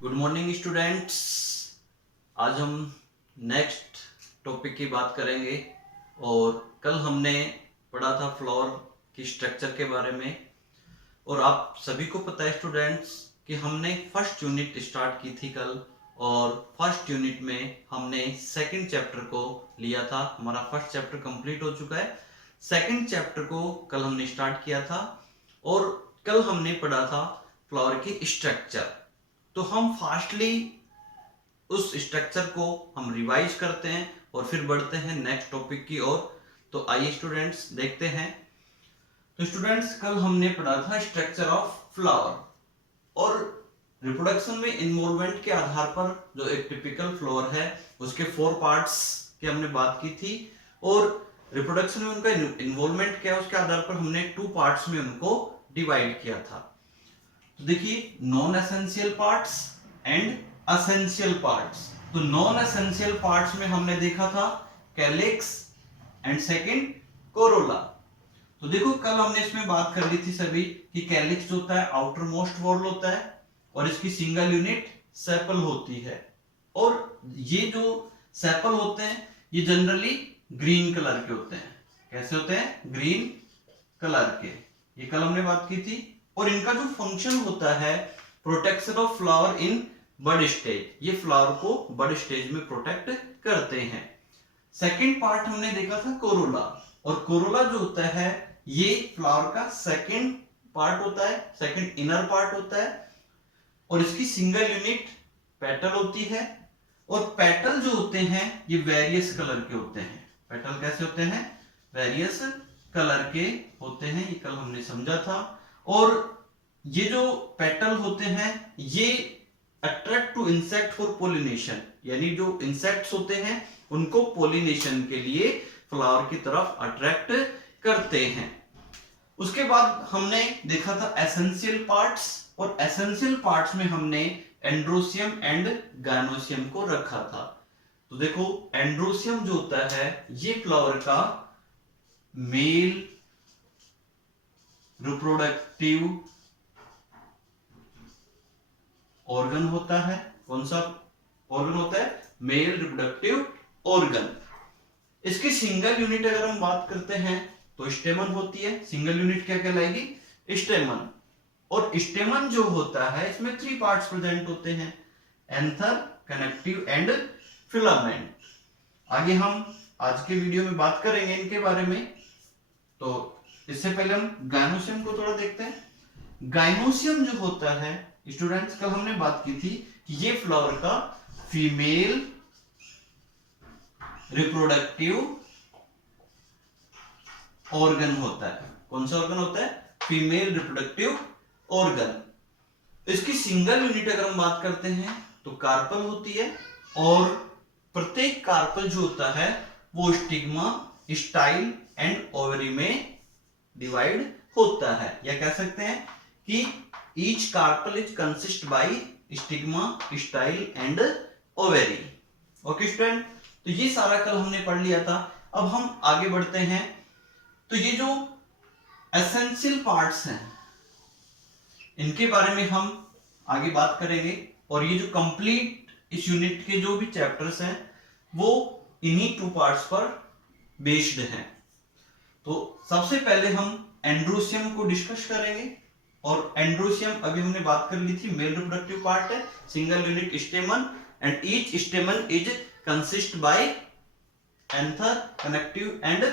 Good morning students. आज हम next topic की बात करेंगे और कल हमने पढ़ा था फ्लावर की स्ट्रक्चर के बारे में। और आप सभी को पता है स्टूडेंट्स कि हमने फर्स्ट यूनिट स्टार्ट की थी कल, और फर्स्ट यूनिट में हमने सेकंड चैप्टर को लिया था। हमारा फर्स्ट चैप्टर कंप्लीट हो चुका है, सेकंड चैप्टर को कल हमने स्टार्ट किया था और कल हमने पढ़ा था फ्लावर की स्ट्रक्चर। तो हम फास्टली उस स्ट्रक्चर को हम रिवाइज करते हैं और फिर बढ़ते हैं नेक्स्ट टॉपिक की ओर। तो आइए स्टूडेंट्स देखते हैं। तो स्टूडेंट्स कल हमने पढ़ा था स्ट्रक्चर ऑफ फ्लावर, और रिप्रोडक्शन में इन्वॉल्वमेंट के आधार पर जो एक टिपिकल फ्लावर है उसके 4 पार्ट्स की हमने बात की थी, और रिप्रोडक्शन में उनका इन्वॉल्वमेंट क्या है उसके आधार पर हमने 2 पार्ट्स में उनको डिवाइड किया था। तो देखिए, non essential parts and essential parts. तो नॉन एसेंशियल पार्ट्स में हमने देखा था कैलिक्स एंड सेकंड कोरोला। तो देखो, कल हमने इसमें बात कर ली थी सभी कि कैलिक्स जो होता है आउटर मोस्ट वॉर्ल होता है और इसकी सिंगल यूनिट सेपल होती है। और ये जो सेपल होते हैं ये जनरली ग्रीन कलर के होते हैं। कैसे होते हैं? ग्रीन कलर के। ये कल हमने बात की थी। और इनका जो फंक्शन होता है protection of flower in bud stage, ये फ्लावर को बड स्टेज में प्रोटेक्ट करते हैं। सेकंड पार्ट हमने देखा था कोरोला, और कोरोला जो होता है ये फ्लावर का सेकंड पार्ट होता है, सेकंड इनर पार्ट होता है, और इसकी सिंगल यूनिट पेटल होती है। और पेटल जो होते हैं ये वेरियस कलर के होते हैं। पेटल कैसे होते हैं? वेरियस कलर के होते हैं, ये कल हमने समझा था। और ये जो पेटल होते हैं ये attract to insect for pollination, यानी जो इंसेक्ट्स होते हैं उनको पोलिनेशन के लिए फ्लावर की तरफ अट्रैक्ट करते हैं। उसके बाद हमने देखा था एसेंशियल पार्ट्स, और एसेंशियल पार्ट्स में हमने एंड्रोसियम एंड गायनोसियम को रखा था। तो देखो, एंड्रोसियम जो होता है ये फ्लावर का मेल रिप्रोडक्टिव ऑर्गन होता है। कौन सा ऑर्गन होता है? Male reproductive organ. इसकी सिंगल यूनिट अगर हम बात करते हैं तो स्टेमन होती है। सिंगल यूनिट क्या कहलाएगी? स्टेमन। और स्टेमन जो होता है इसमें 3 पार्ट्स प्रेजेंट होते हैं, एंथर, कनेक्टिव एंड फिलामेंट। आगे हम आज के वीडियो में बात करेंगे इनके बारे में। तो इससे पहले हम गायनोसियम को थोड़ा देखते हैं। गायनोसियम जो होता है स्टूडेंट्स, कल हमने बात की थी कि ये फ्लावर का फीमेल रिप्रोडक्टिव ऑर्गन होता है। कौन सा ऑर्गन होता है? Female reproductive organ. इसकी सिंगल यूनिट अगर हम बात करते हैं तो कार्पल होती है, और प्रत्येक कार्पल जो होता है वो स्टिग्मा, स्टाइल एंड ओवरी में डिवाइड होता है। या कह सकते हैं कि each carpel is consist by stigma, style and ovary. Okay student, तो ये सारा कल हमने पढ़ लिया था। अब हम आगे बढ़ते हैं। तो ये जो एसेंशियल पार्ट्स हैं इनके बारे में हम आगे बात करेंगे, और ये जो कंप्लीट इस यूनिट के जो भी चैप्टर्स हैं वो इन्हीं 2 पार्ट्स पर बेस्ड हैं। तो सबसे पहले हम एंड्रोसियम को डिस्कस करेंगे। और एंड्रोसियम अभी हमने बात कर ली थी, मेल रिप्रोडक्टिव पार्ट है, single unit स्टेमन, and each स्टेमन is consist bye anther, connective and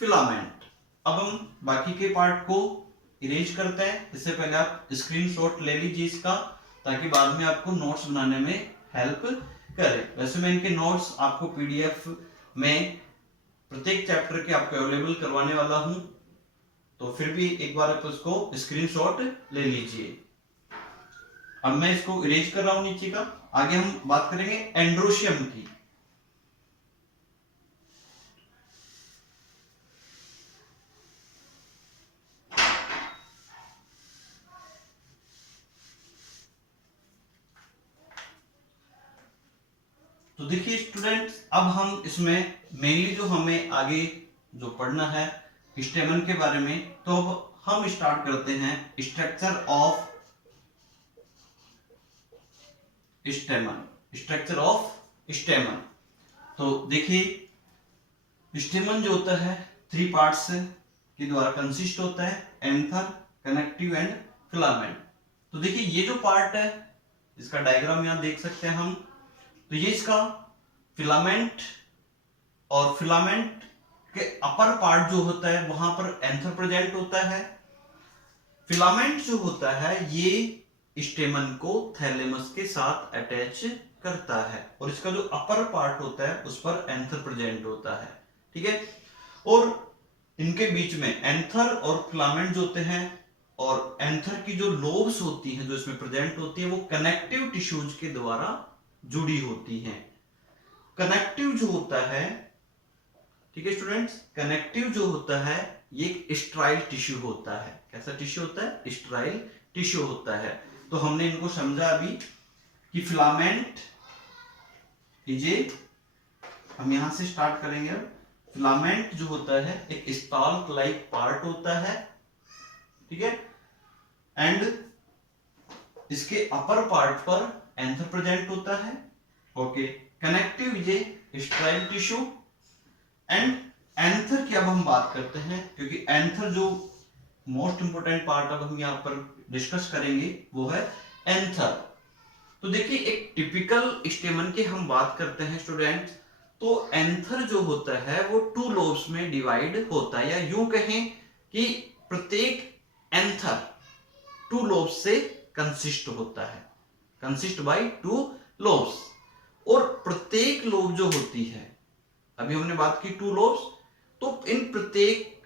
filament. अब हम बाकी के पार्ट को इरेज करते हैं। इससे पहले आप स्क्रीनशॉट ले लीजिए इसका, ताकि बाद में आपको नोट्स बनाने में हेल्प करे। वैसे मैं इनके नोट्स आपको पीडीएफ में प्रत्येक चैप्टर के आपको अवेलेबल करवाने वाला हूं, तो फिर भी एक बार आप उसको स्क्रीनशॉट ले लीजिए। अब मैं इसको इरेज कर रहा हूं नीचे का। आगे हम बात करेंगे एंड्रोसियम की। तो देखिए स्टूडेंट्स, अब हम इसमें मेनली जो हमें आगे जो पढ़ना है स्टेमन के बारे में, तो अब हम स्टार्ट करते हैं स्ट्रक्चर ऑफ स्टेमन, स्ट्रक्चर ऑफ स्टेमन। तो देखिए स्टेमन जो होता है 3 पार्ट्स के द्वारा कंसिस्ट होता है, एंथर, कनेक्टिव एंड फिलामेंट। तो देखिए ये जो पार्ट है इसका डायग्राम यहां देख सकते हैं हम। तो ये इसका फिलामेंट, और फिलामेंट के अपर पार्ट जो होता है वहां पर एंथर प्रेजेंट होता है। फिलामेंट जो होता है ये स्टेमन को थैलेमस के साथ अटैच करता है, और इसका जो अपर पार्ट होता है उस पर एंथर प्रेजेंट होता है, ठीक है। और इनके बीच में एंथर और फिलामेंट जो होते हैं, और एंथर की जो लोब्स होती हैं जो इसमें प्रेजेंट होती है वो कनेक्टिव टिश्यूज के द्वारा जुड़ी होती हैं। कनेक्टिव जो होता है, ठीक है स्टूडेंट्स, कनेक्टिव जो होता है ये एक स्ट्राइल टिश्यू होता है। कैसा टिश्यू होता है? स्ट्राइल टिश्यू होता है। तो हमने इनको समझा अभी कि फिलामेंट हम यहां से स्टार्ट करेंगे। फिलामेंट जो होता है एक स्टाल्क लाइक पार्ट होता है, ठीक है, एंड इसके अपर पार्ट पर एंथर प्रेजेंट होता है। ओके, कनेक्टिव ये स्ट्राइल टिश्यू, एंड एंथर की अब हम बात करते हैं, क्योंकि एंथर जो मोस्ट इंपोर्टेंट पार्ट अब हम यहां पर डिस्कस करेंगे वो है एंथर। तो देखिए एक टिपिकल स्टेमन की हम बात करते हैं स्टूडेंट्स, तो एंथर जो होता है वो 2 लोब्स में डिवाइड होता है, या यूं कहें कि प्रत्येक एंथर 2 लोब्स से कंसिस्ट होता है, कंसिस्ट बाय 2 लोब्स। और प्रत्येक लोब जो होती है, अभी हमने बात की 2 लोब्स, तो इन प्रत्येक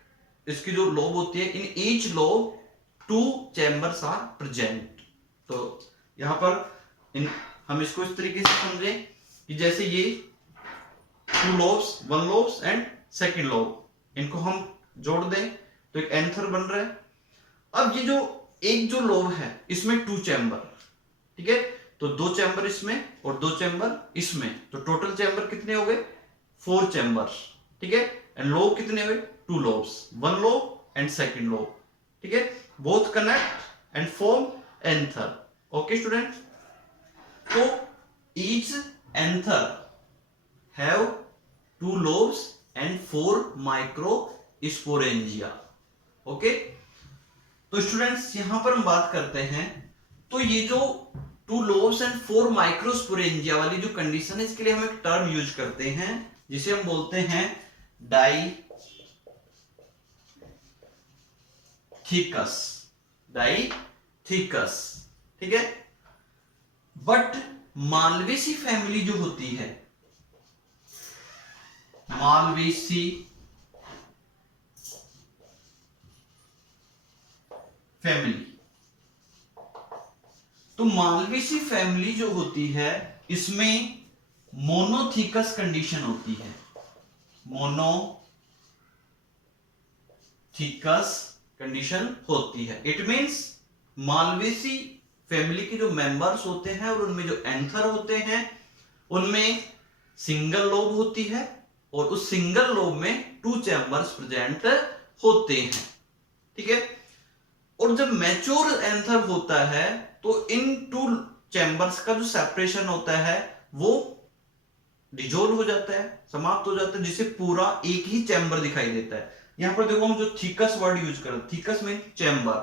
इसकी जो लोब होती है, in each lobe 2 chambers are present. तो यहां पर हम इसको इस तरीके से समझें कि जैसे ये 2 lobes, 1 lobes and second lobe, इनको हम जोड़ दें तो एक एंथर बन रहा है। अब ये जो एक जो लोब है इसमें 2 चैम्बर, ठीक है, तो 2 चैम्बर इसमें और 2 चैम्बर इसमें, तो टोटल चैम्बर कितने हो गए? 4 चैम्बर्स, ठीक है। एंड लोब कितने हुए? 2 lobes, 1 lobe and second lobe, ठीक है। Both connect and form anther. Okay students, तो each anther have 2 lobes and 4 microsporangia। Okay, तो स्टूडेंट्स यहां पर हम बात करते हैं, तो ये जो 2 lobes and 4 microsporangia वाली जो कंडीशन है, इसके लिए हम एक टर्म यूज करते हैं जिसे हम बोलते हैं डाइथिकस, डाइथिकस, ठीक है। बट मालवेसी फैमिली जो होती है, मालवेसी फैमिली, तो मालवेसी फैमिली जो होती है इसमें मोनोथिकस कंडीशन होती है, मोनोथिकस कंडीशन होती है। इट मींस मालवेसी फैमिली के जो मेंबर्स होते हैं और उनमें जो एंथर होते हैं उनमें सिंगल लोब होती है, और उस सिंगल लोब में 2 चैम्बर्स प्रेजेंट होते हैं, ठीक है। और जब मैच्योर एंथर होता है तो इन 2 चैम्बर्स का जो सेपरेशन होता है वो डिजोल्व हो जाता है, समाप्त हो जाता है, जिसे पूरा एक ही चैम्बर दिखाई देता है। यहां पर देखो हम जो थिकस वर्ड यूज कर रहे हैं, थिकस मींस चैम्बर,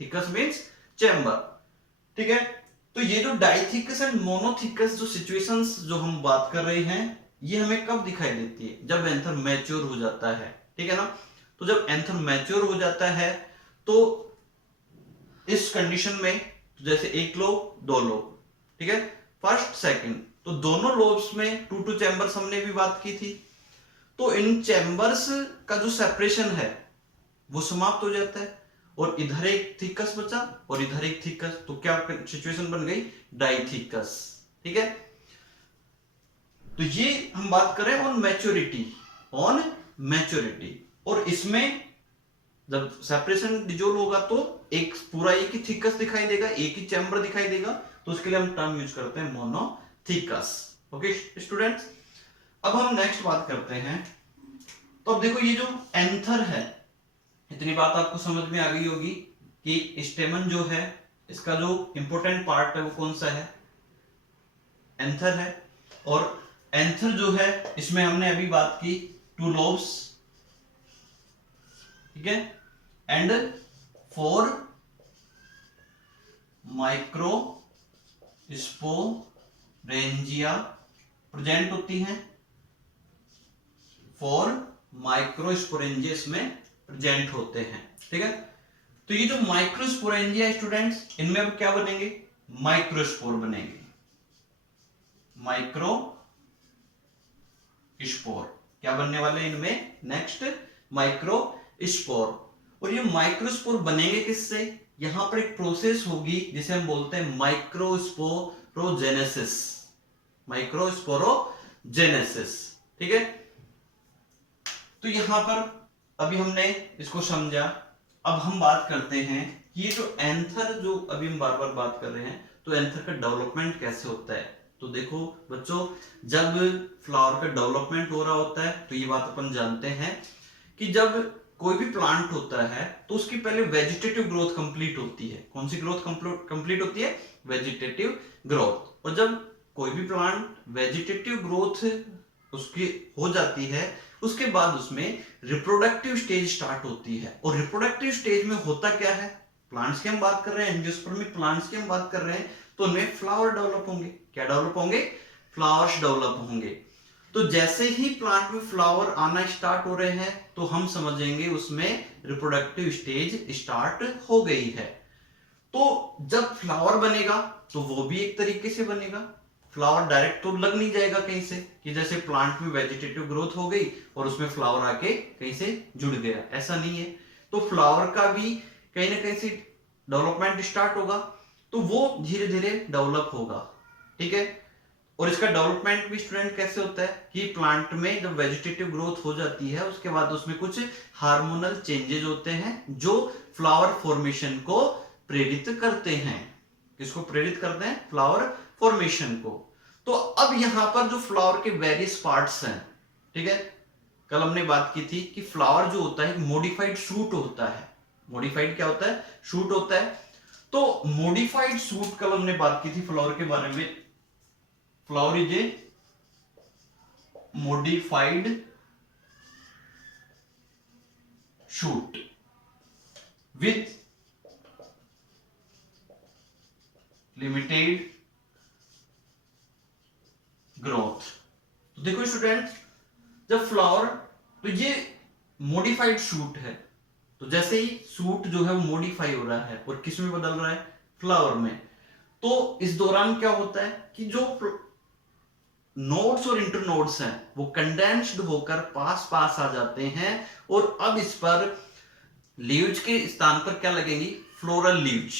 थिकस मींस चैम्बर, ठीक है। तो ये जो डाइथिकस एंड मोनोथिकस जो सिचुएशंस जो हम बात कर रहे हैं, ये हमें कब दिखाई देती है? जब एंथर मैच्योर हो जाता है, ठीक है ना। तो जब एंथर मैच्योर हो जाता है तो इस कंडीशन में जैसे 1 लोब 2 लोब, ठीक है, फर्स्ट सेकंड, तो दोनों लोब्स में 2 चैम्बर्स हमने भी बात की थी। तो इन चैम्बर्स का जो सेपरेशन है वो समाप्त हो जाता है, और इधर एक थिकस बचा और इधर एक थिकस, तो क्या सिचुएशन बन गई? डाइथिकस, ठीक है। तो ये हम बात करें ऑन मैच्योरिटी, ऑन मैच्योरिटी। और इसमें जब सेपरेशन डिजोल्व होगा तो एक पूरा एक ही थिकस दिखाई देगा, एक ही चैम्बर दिखाई देगा, तो उसके लिए हम टर्म यूज करते हैं मोनोथिकस। ओके स्टूडेंट्स, अब हम नेक्स्ट बात करते हैं। तो अब देखो ये जो एंथर है, इतनी बात आपको समझ में आ गई होगी कि स्टेमन जो है इसका जो इंपॉर्टेंट पार्ट है वो कौन सा है? एंथर है। और एंथर जो है इसमें हमने अभी बात की 2 लोब्स, ठीक है, एंड 4 माइक्रोस्पोरेंजिया प्रेजेंट होती हैं। 4 माइक्रोस्पोरेंजिया इसमें प्रेजेंट होते हैं, ठीक है। तो ये जो माइक्रोस्पोरेंजिया स्टूडेंट्स, इनमें अब क्या बनेंगे, माइक्रोस्पोर बनेंगे, माइक्रोस्पोर क्या बनने वाले हैं इनमें, नेक्स्ट माइक्रोस्पोर। और ये माइक्रोस्पोर बनेंगे किससे, यहां पर एक प्रोसेस होगी जिसे हम बोलते हैं माइक्रोस्पोरोजेनेसिस, माइक्रोस्पोरोजेनेसिस, ठीक है। तो यहां पर अभी हमने इसको समझा। अब हम बात करते हैं ये जो एंथर, जो अभी हम बार बार बात कर रहे हैं, तो एंथर का डेवलपमेंट कैसे होता है। तो देखो बच्चों, जब फ्लावर का डेवलपमेंट हो रहा होता है तो ये बात अपन जानते हैं कि जब कोई भी प्लांट होता है तो उसकी पहले वेजिटेटिव ग्रोथ कंप्लीट होती है। कौन सी ग्रोथ कंप्लीट होती है, वेजिटेटिव ग्रोथ। और जब कोई भी प्लांट वेजिटेटिव ग्रोथ उसकी हो जाती है, उसके बाद उसमें रिप्रोडक्टिव स्टेज स्टार्ट होती है। और रिप्रोडक्टिव स्टेज में होता क्या है, प्लांट्स की हम बात कर रहे हैं, एंजियोस्पर्मिक प्लांट्स की हम बात कर रहे हैं, तो उनमें फ्लावर डेवलप होंगे। क्या डेवलप होंगे, फ्लावर्स डेवलप होंगे। तो जैसे ही प्लांट में फ्लावर आना स्टार्ट हो रहे हैं तो हम समझेंगे उसमें रिप्रोडक्टिव स्टेज स्टार्ट हो गई है। तो जब फ्लावर बनेगा तो वो भी एक तरीके से बनेगा। फ्लावर डायरेक्ट तो लग नहीं जाएगा कहीं से, कि जैसे प्लांट में वेजिटेटिव ग्रोथ हो गई और उसमें फ्लावर आके कहीं से जुड़ गया, ऐसा नहीं है। तो फ्लावर का भी कहीं ना कहीं से डेवलपमेंट स्टार्ट होगा, तो वो धीरे धीरे डेवलप होगा, ठीक है। और इसका डेवलपमेंट भी स्टूडेंट कैसे होता है कि प्लांट में जब वेजिटेटिव ग्रोथ हो जाती है उसके बाद उसमें कुछ हार्मोनल चेंजेस होते हैं जो फ्लावर फॉर्मेशन को प्रेरित करते हैं। किसको प्रेरित करते हैं, फ्लावर फॉर्मेशन को। तो अब यहां पर जो फ्लावर के वेरियस पार्ट्स हैं, ठीक है, कल हमने बात की थी कि फ्लावर जो होता है मॉडिफाइड शूट होता है। मॉडिफाइड क्या होता है, शूट होता है। तो मॉडिफाइड शूट कल हमने बात की थी फ्लावर के बारे में। Flower is a modified shoot with limited growth। तो देखो स्टूडेंट, जब फ्लावर, तो ये मॉडिफाइड शूट है, तो जैसे ही शूट जो है वो मॉडिफाई हो रहा है और किस में बदल रहा है, फ्लावर में। तो इस दौरान क्या होता है कि जो नोड्स और इंटरनोड्स हैं वो कंडेंस्ड होकर पास पास आ जाते हैं, और अब इस पर लीव्स के स्थान पर क्या लगेंगी, फ्लोरल लीव्स,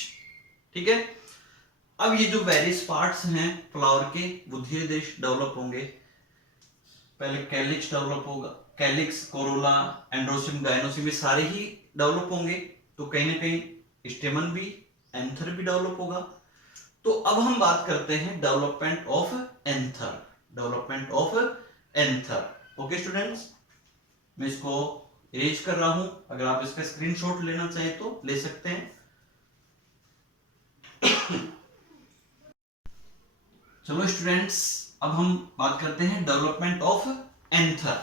ठीक है। अब ये जो वेरियस पार्ट्स हैं फ्लावर के वो धीरे धीरे डेवलप होंगे। पहले कैलिक्स डेवलप होगा, कैलिक्स, कोरोला, एंड्रोसियम, गाइनोसियम, ये सारे ही डेवलप होंगे। तो कहीं ना कहीं स्टेमन भी, एंथर भी डेवलप होगा। तो अब हम बात करते हैं development of anther, development of anther. Okay students, मैं इसको इरेज कर रहा हूं, अगर आप इसका स्क्रीनशॉट लेना चाहें तो ले सकते हैं। चलो स्टूडेंट्स, अब हम बात करते हैं डेवलपमेंट ऑफ एंथर।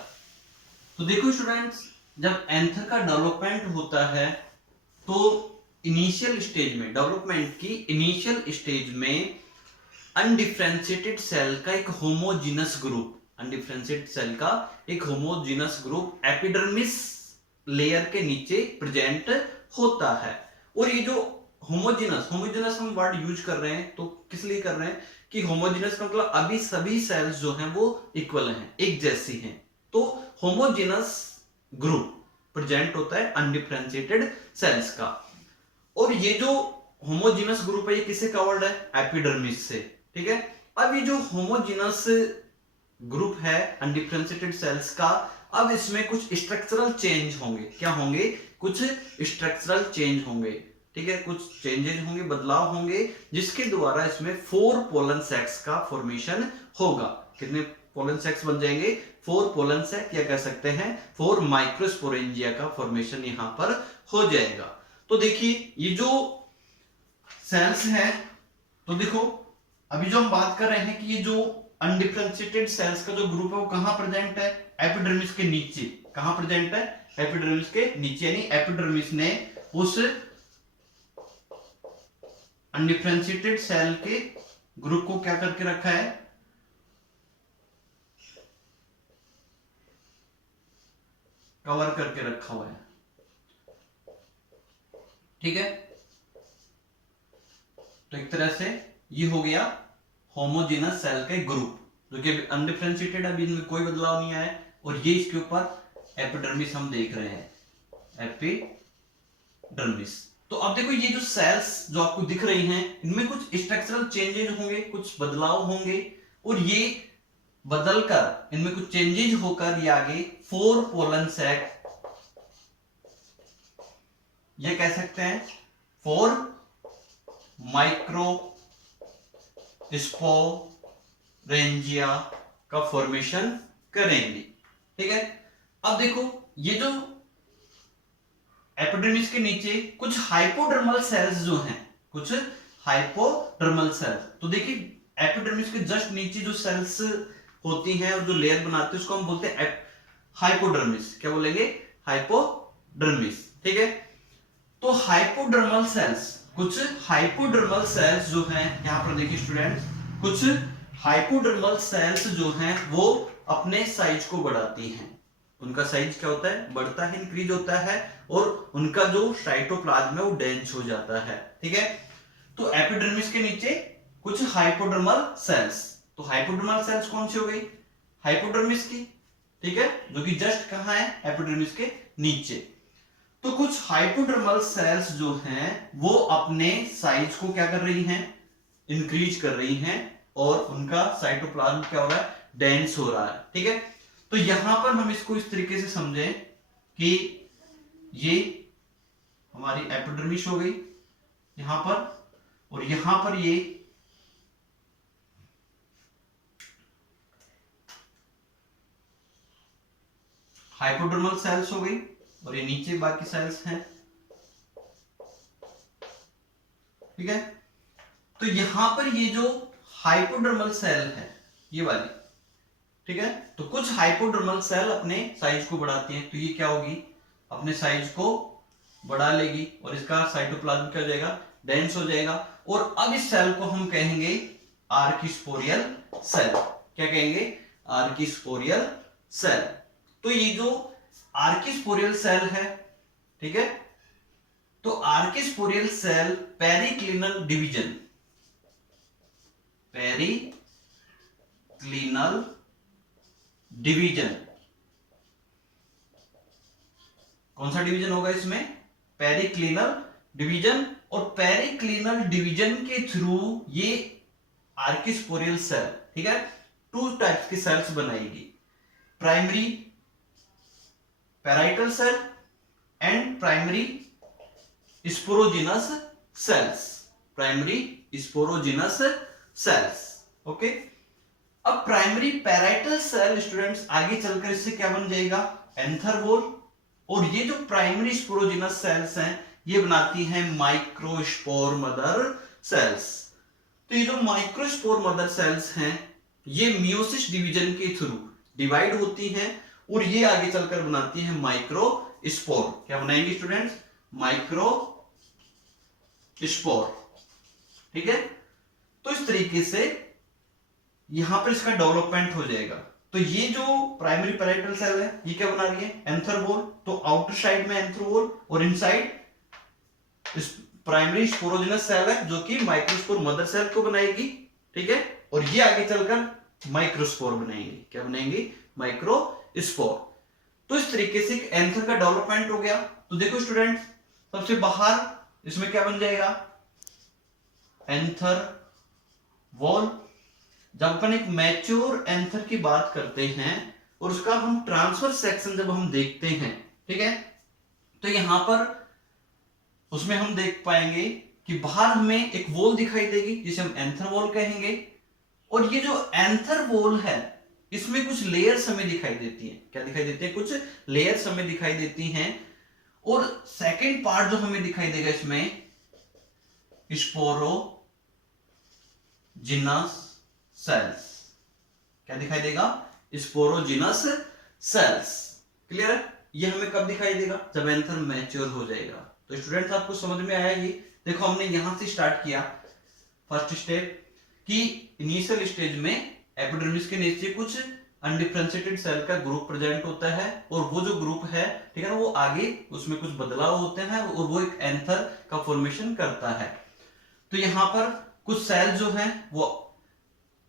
तो देखो स्टूडेंट्स, जब एंथर का डेवलपमेंट होता है तो इनिशियल स्टेज में, डेवलपमेंट की इनिशियल स्टेज में अनडिफरेंशिएटेड सेल का एक होमोजीनस ग्रुप, अनडिफरेंशिएटेड सेल का एक होमोजीनस ग्रुप एपिडर्मिस लेयर के नीचे प्रेजेंट होता है। और ये जो होमोजीनस, होमोजीनस हम वर्ड यूज कर रहे हैं तो किस लिए कर रहे हैं कि होमोजीनस का मतलब अभी सभी सेल्स जो हैं वो इक्वल हैं, एक जैसी हैं। तो होमोजीनस ग्रुप प्रेजेंट होता है अनडिफरेंशिएटेड सेल्स का। और ये जो होमोजीनस ग्रुप है ये किससे कवर्ड है, एपिडर्मिस से, ठीक है। अब ये जो होमोजीनस ग्रुप है अनडिफरेंशिएटेड सेल्स का, अब इसमें कुछ स्ट्रक्चरल चेंज होंगे। क्या होंगे, कुछ स्ट्रक्चरल चेंज होंगे, ठीक है, कुछ चेंजेस होंगे, बदलाव होंगे, जिसके द्वारा इसमें 4 पोलन सेक्स का फॉर्मेशन होगा। कितने पोलन सेक्स बन जाएंगे, 4 पोलन सेक, या कह सकते हैं 4 माइक्रोस्पोरेंजिया का फॉर्मेशन यहां पर हो जाएगा। तो देखिए ये जो सेल्स हैं, तो देखो अभी जो हम बात कर रहे हैं कि ये जो अनडिफरेंशिएटेड सेल्स का जो ग्रुप है वो कहां प्रेजेंट है, एपिडर्मिस के नीचे। कहां प्रेजेंट है, एपिडर्मिस के नीचे, यानी एपिडर्मिस ने उस अनडिफरेंशिएटेड सेल के ग्रुप को क्या करके रखा है, कवर करके रखा हुआ है। ठीक है, तो एक तरह से ये हो गया होमोजेनस सेल के ग्रुप, जो कि अनडिफरेंशिएटेड है, अभी इनमें कोई बदलाव नहीं आया, और ये इसके ऊपर एपिडर्मिस हम देख रहे हैं, एपिडर्मिस। तो अब देखो ये जो सेल्स जो आपको दिख रही हैं, इनमें कुछ स्ट्रक्चरल चेंजेस होंगे, कुछ बदलाव होंगे, और ये बदलकर इनमें कुछ चेंजेस होकर ये आगे 4 पोलन सेक, ये कह सकते हैं 4 माइक्रो स्पोरेंजिया का फॉर्मेशन करेंगे। ठीक है, अब देखो ये जो एपिडर्मिस के नीचे कुछ हाइपोडर्मल सेल्स जो हैं, कुछ हाइपोडर्मल सेल्स, तो देखिए एपिडर्मिस के जस्ट नीचे जो सेल्स होती हैं और जो लेयर बनाते हैं उसको हम बोलते हैं हाइपोडर्मिस। क्या बोलेंगे, हाइपोडर्मिस। ठीक है, तो हाइपोडर्मल सेल्स, कुछ हाइपोडर्मल सेल्स जो हैं, यहां पर देखिए स्टूडेंट्स, कुछ हाइपोडर्मल सेल्स जो हैं वो अपने साइज को बढ़ाती हैं। उनका साइज क्या होता है, बढ़ता है, इंक्रीज होता है, और उनका जो साइटोप्लाज्म है वो डेंस हो जाता है। ठीक है, तो एपिडर्मिस के नीचे कुछ हाइपोडर्मल सेल्स, तो हाइपोडर्मल सेल्स कौन सी हो गई, हाइपोडर्मिस की। ठीक है, जो कि जस्ट कहां है, एपिडर्मिस के नीचे। तो कुछ हाइपोडर्मल सेल्स जो हैं वो अपने साइज को क्या कर रही हैं, इंक्रीज कर रही हैं, और उनका साइटोप्लाज्म क्या हो रहा है, डेंस हो रहा है। ठीक है, तो यहां पर हम इसको इस तरीके से समझें कि ये हमारी एपिडर्मिस हो गई यहां पर, और यहां पर ये हाइपोडर्मल सेल्स हो गई, और ये नीचे बाकी सेल्स हैं। ठीक है, तो यहां पर ये जो हाइपोडर्मल सेल है ये वाली, ठीक है, तो कुछ हाइपोडर्मल सेल अपने साइज को बढ़ाती हैं, तो ये क्या होगी, अपने साइज को बढ़ा लेगी, और इसका साइटोप्लाज्म क्या हो जाएगा, डेंस हो जाएगा, और अब इस सेल को हम कहेंगे आर्किस्पोरियल सेल। क्या कहेंगे, आर्किस्पोरियल सेल। तो ये जो आर्किस्पोरियल सेल है, ठीक है, तो archesporial cell periclinal division, periclinal division, कौन सा डिवीजन होगा इसमें, पेरिक्लिनल डिवीजन, और पेरिक्लिनल डिवीजन के थ्रू ये आर्किस्पोरियल सेल, ठीक है, 2 टाइप्स की सेल्स बनाएगी, primary parietal cell and primary sporogenous cells, primary sporogenous cells. Okay, अब प्राइमरी पैराइटल सेल स्टूडेंट्स आगे चलकर इससे क्या बन जाएगा, एंथर वॉल, और ये जो प्राइमरी स्पोरोजिनस सेल्स हैं ये बनाती हैं माइक्रोस्पोर मदर सेल्स। तो ये जो माइक्रोस्पोर मदर सेल्स हैं ये मियोसिस डिवीजन के थ्रू डिवाइड होती हैं, और ये आगे चलकर बनाती हैं माइक्रोस्पोर। क्या बनाएंगे स्टूडेंट्स, माइक्रोस्पोर। ठीक है, तो इस तरीके से यहां पर इसका डेवलपमेंट हो जाएगा। तो ये जो प्राइमरी पैराइटल सेल है ये क्या बना रही है, एंथर वॉल, तो आउटर साइड में एंथर वॉल, और इनसाइड प्राइमरी स्पोरोजिनस सेल है जो कि माइक्रोस्पोर मदर सेल को बनाएगी। ठीक है, और ये आगे चलकर माइक्रोस्पोर बनाएंगे। क्या बनाएंगे, माइक्रोस्पोर। तो इस तरीके से एंथर का डेवलपमेंट हो गया। तो देखो स्टूडेंट, सबसे बाहर इसमें क्या बन जाएगा, एंथर वॉल। जब अपन एक मैच्योर एंथर की बात करते हैं और उसका हम ट्रांसफर सेक्शन जब हम देखते हैं, ठीक है, तो यहां पर उसमें हम देख पाएंगे कि बाहर हमें एक वॉल दिखाई देगी जिसे हम एंथर वॉल कहेंगे, और ये जो एंथर वॉल है इसमें कुछ लेयर्स हमें दिखाई देती हैं। क्या दिखाई देती है, कुछ लेयर्स हमें दिखाई देती हैं। और सेकेंड पार्ट जो हमें दिखाई देगा इसमें, स्पोरो स्पोरोजिनस सेल्स। क्या दिखाई देगा? Sporogenous sales. क्लियर है? ये हमें कब दिखाई देगा? जब एंथर मैच्योर हो जाएगा। तो स्टूडेंट्स आपको समझ में आया ये? देखो हमने यहां से स्टार्ट किया फर्स्ट स्टेप कि इनिशियल स्टेज में एपिडर्मिस के नीचे कुछ अनडिफरेंशिएटेड सेल का ग्रुप प्रेजेंट होता है और वो जो ग्रुप है, ठीक है ना, वो आगे उसमें कुछ बदलाव होते हैं और वो एक एंथर का फॉर्मेशन करता है। तो यहाँ पर कुछ सेल जो है वो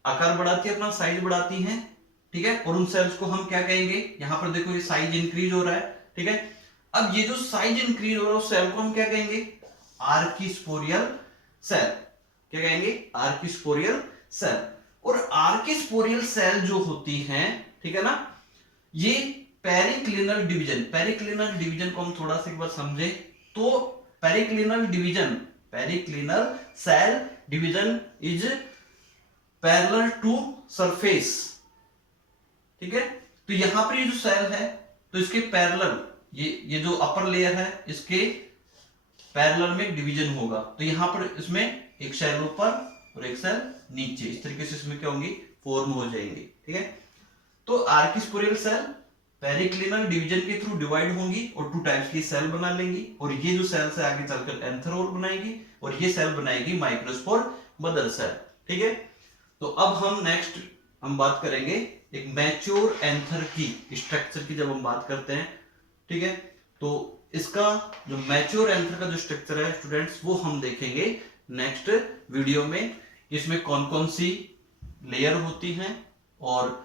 आकार बढ़ाती है, अपना साइज बढ़ाती हैं, ठीक है, और उन सेल्स को हम क्या कहेंगे? यहाँ पर देखो ये साइज इंक्रीज हो रहा है, ठीक है। अब ये जो साइज इंक्रीज हो रहा है उस सेल को हम क्या कहेंगे? Archesporial cell. क्या कहेंगे? Archesporial cell. और आर्किस्पोरियल सेल जो होती हैं, ठीक है ना, ये पेरिक्लिनल डिवीजन, पेरिक्लिनल डिवीजन को हम थोड़ा सा एक बार समझे तो periclinal division, periclinal cell division is parallel to surface, ठीक है। तो यहां पर ये जो सेल है तो इसके पैरेलल, ये जो अपर लेयर है इसके पैरेलल में डिवीजन होगा। तो यहां पर इसमें एक सेल ऊपर और एक सेल नीचे, इस तरीके से इसमें क्या होंगी? फॉर्म हो जाएंगे, ठीक है। तो आर्किस्पोरियल सेल पेरिक्लिनल डिवीजन के थ्रू डिवाइड होंगी और टू टाइप्स की सेल बना लेंगी और ये जो सेल से आगे चलकर एंथर बनाएगी और ये सेल बनाएगी माइक्रोस्पोर मदर सेल, ठीक है। तो अब हम नेक्स्ट बात करेंगे एक मैच्योर एंथर की स्ट्रक्चर की। जब हम बात करते हैं, ठीक है, तो इसका जो मैच्योर एंथर का जो स्ट्रक्चर है स्टूडेंट्स वो हम देखेंगे नेक्स्ट वीडियो में। इसमें कौन कौन सी लेयर होती हैं और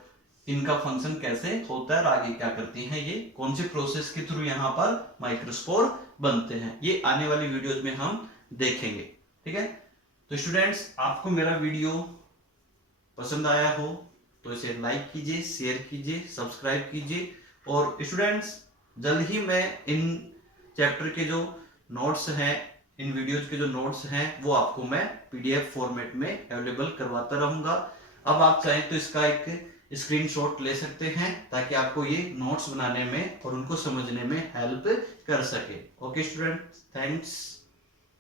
इनका फंक्शन कैसे होता है और आगे क्या करती हैं, ये कौन से प्रोसेस के थ्रू यहाँ पर माइक्रोस्पोर बनते हैं, ये आने वाली वीडियोज में हम देखेंगे, ठीक है। तो स्टूडेंट्स आपको मेरा वीडियो पसंद आया हो तो इसे लाइक कीजिए, शेयर कीजिए, सब्सक्राइब कीजिए। और स्टूडेंट्स जल्द ही मैं इन चैप्टर के जो नोट्स हैं, इन वीडियोज के जो नोट्स हैं वो आपको मैं पीडीएफ फॉर्मेट में अवेलेबल करवाता रहूंगा। अब आप चाहें तो इसका एक स्क्रीनशॉट ले सकते हैं ताकि आपको ये नोट्स बनाने में और उनको समझने में हेल्प कर सके। Okay student, thanks.